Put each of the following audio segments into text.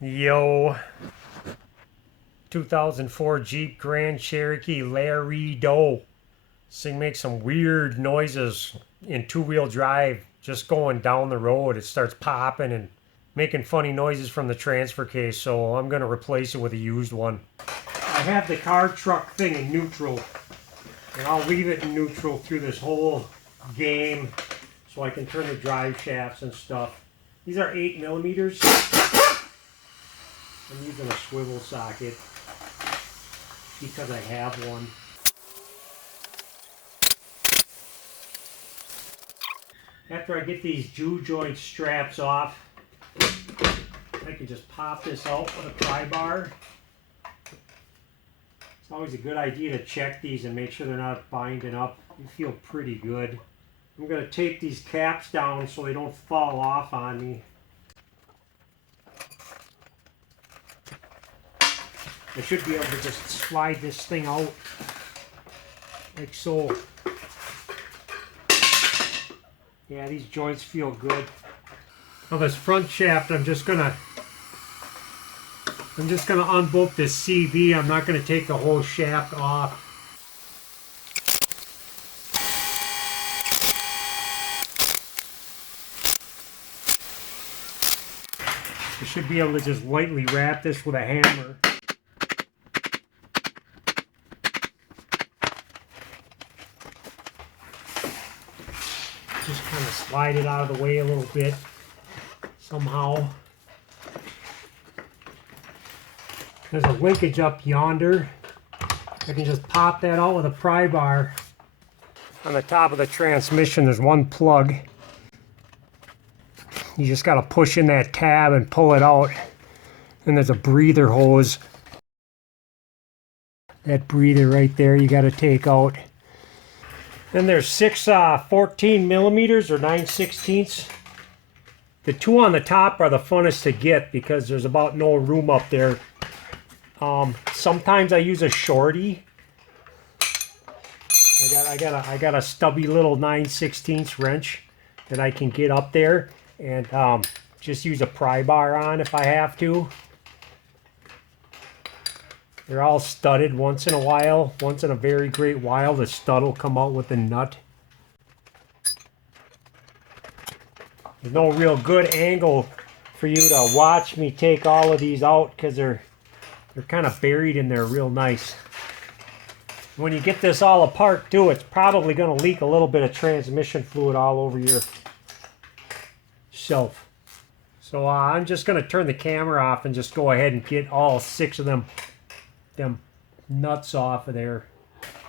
Yo, 2004 Jeep Grand Cherokee Larry Doe. This thing makes some weird noises in two-wheel drive. Just going down the road, it starts popping and making funny noises from the transfer case, so I'm going to replace it with a used one. I have the car truck thing in neutral, and I'll leave it in neutral through this whole game so I can turn the drive shafts and stuff. These are 8 millimeters. I'm using a swivel socket because I have one. After I get these Jew joint straps off, I can just pop this out with a pry bar. It's always a good idea to check these and make sure they're not binding up. You feel pretty good. I'm going to tape these caps down so they don't fall off on me. I should be able to just slide this thing out like so. Yeah, these joints feel good. Now this front shaft, I'm just gonna unbolt this CV. I'm not gonna take the whole shaft off. I should be able to just lightly wrap this with a hammer. Just kind of slide it out of the way a little bit somehow. There's a linkage up yonder. I can just pop that out with a pry bar. On the top of the transmission there's one plug. You just got to push in that tab and pull it out. And there's a breather hose. That breather right there you got to take out. Then there's 6 14 millimeters or 9/16. The two on the top are the funnest to get because there's about no room up there. Sometimes I use a shorty. I got a stubby little 9/16 wrench that I can get up there and just use a pry bar on if I have to. They're all studded once in a while. Once in a very great while, the stud will come out with the nut. There's no real good angle for you to watch me take all of these out because they're kind of buried in there real nice. When you get this all apart too, it's probably going to leak a little bit of transmission fluid all over your shelf. So I'm just going to turn the camera off and just go ahead and get all 6 of them nuts off of there.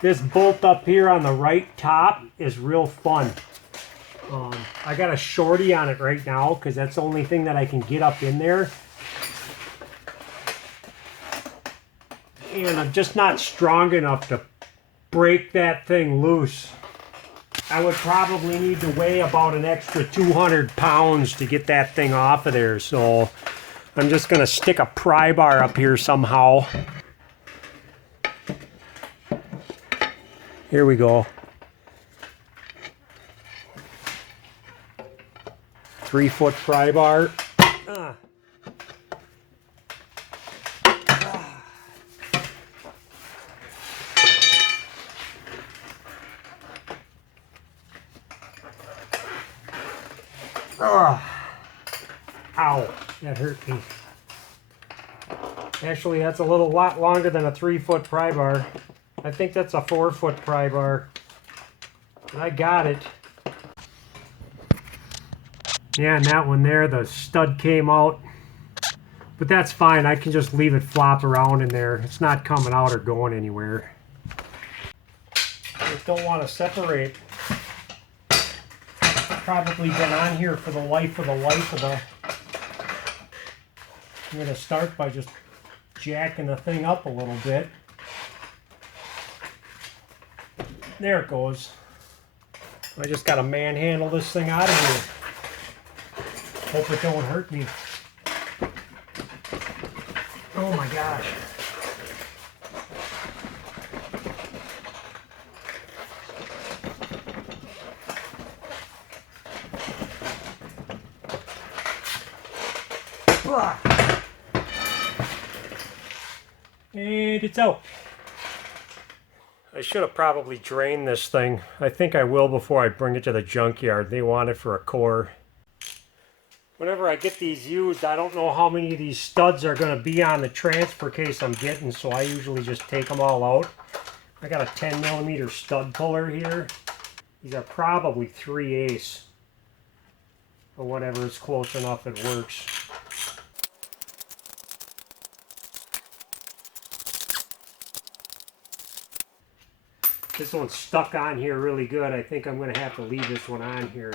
This bolt up here on the right top is real fun. I got a shorty on it right now because that's the only thing that I can get up in there. And I'm just not strong enough to break that thing loose. I would probably need to weigh about an extra 200 pounds to get that thing off of there. So I'm just going to stick a pry bar up here somehow. Here we go. 3-foot pry bar. Ow, that hurt me. Actually, that's a lot longer than a 3-foot pry bar. I think that's a 4-foot pry bar. But I got it. Yeah, and that one there, the stud came out. But that's fine. I can just leave it flop around in there. It's not coming out or going anywhere. I just don't want to separate. Probably been on here for the life of the... I'm going to start by just jacking the thing up a little bit. There it goes. I just got to manhandle this thing out of here. Hope it don't hurt me. Oh my gosh. And it's out. I should have probably drained this thing. I think I will before I bring it to the junkyard. They want it for a core. Whenever I get these used, I don't know how many of these studs are going to be on the transfer case I'm getting, so I usually just take them all out. I got a 10mm stud puller here. These are probably 3/8 or whatever. It's close enough, it works. This one's stuck on here really good. I think I'm going to have to leave this one on here.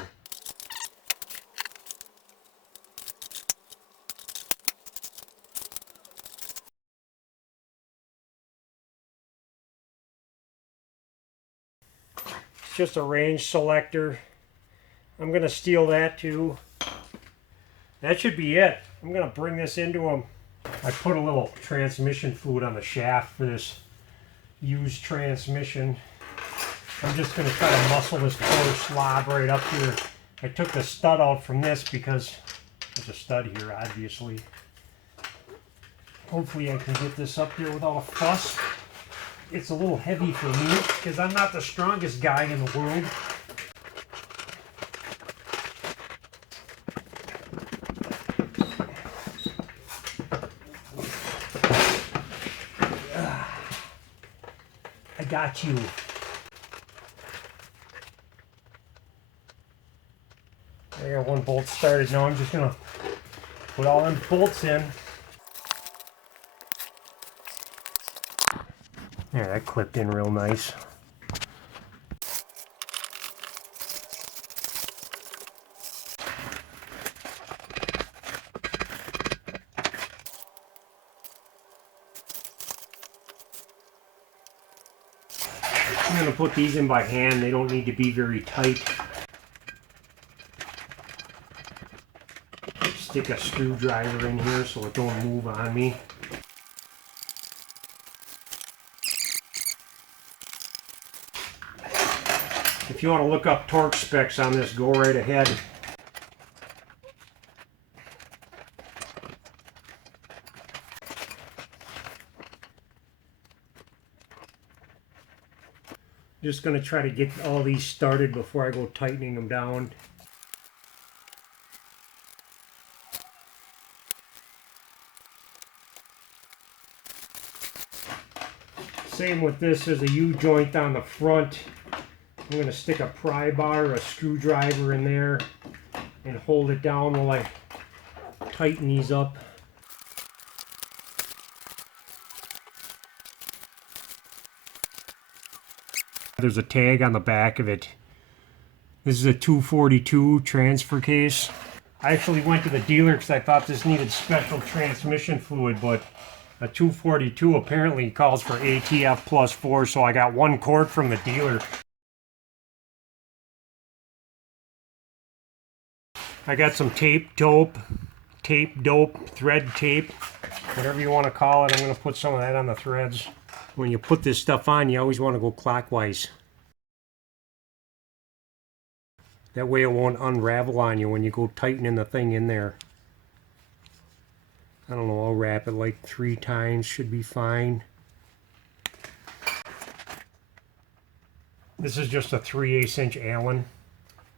It's just a range selector. I'm going to steal that too. That should be it. I'm going to bring this into them. I put a little transmission fluid on the shaft for this used transmission. I'm just going to try to muscle this poor slob right up here. I took the stud out from this because there's a stud here, obviously. Hopefully I can get this up here without a fuss. It's a little heavy for me because I'm not the strongest guy in the world. I got you. I got one bolt started. Now I'm just going to put all them bolts in. Yeah, that clipped in real nice. I'm going to put these in by hand. They don't need to be very tight. Stick a screwdriver in here so it don't move on me. If you want to look up torque specs on this, go right ahead. Just going to try to get all these started before I go tightening them down. Same with this, there's a U-joint on the front. I'm going to stick a pry bar or a screwdriver in there and hold it down while I tighten these up. There's a tag on the back of it. This is a 242 transfer case. I actually went to the dealer because I thought this needed special transmission fluid, but a 242 apparently calls for ATF plus 4, so I got 1 quart from the dealer. I got some tape dope, thread tape, whatever you want to call it. I'm going to put some of that on the threads. When you put this stuff on, you always want to go clockwise. That way it won't unravel on you when you go tightening the thing in there. I don't know, I'll wrap it like 3 times, should be fine. This is just a 3/8 inch Allen.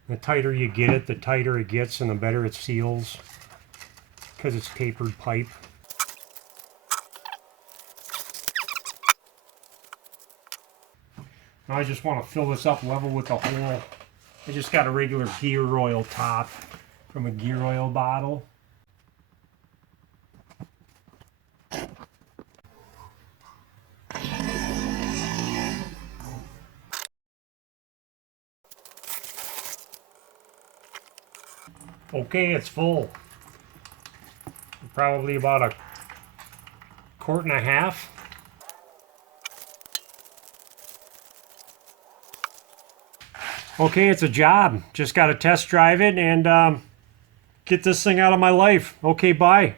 The tighter you get it, the tighter it gets and the better it seals because it's tapered pipe. Now I just want to fill this up level with the hole. I just got a regular gear oil top from a gear oil bottle. Okay, it's full. Probably about a 1.5 quarts. Okay, it's a job. Just got to test drive it and get this thing out of my life. Okay, bye.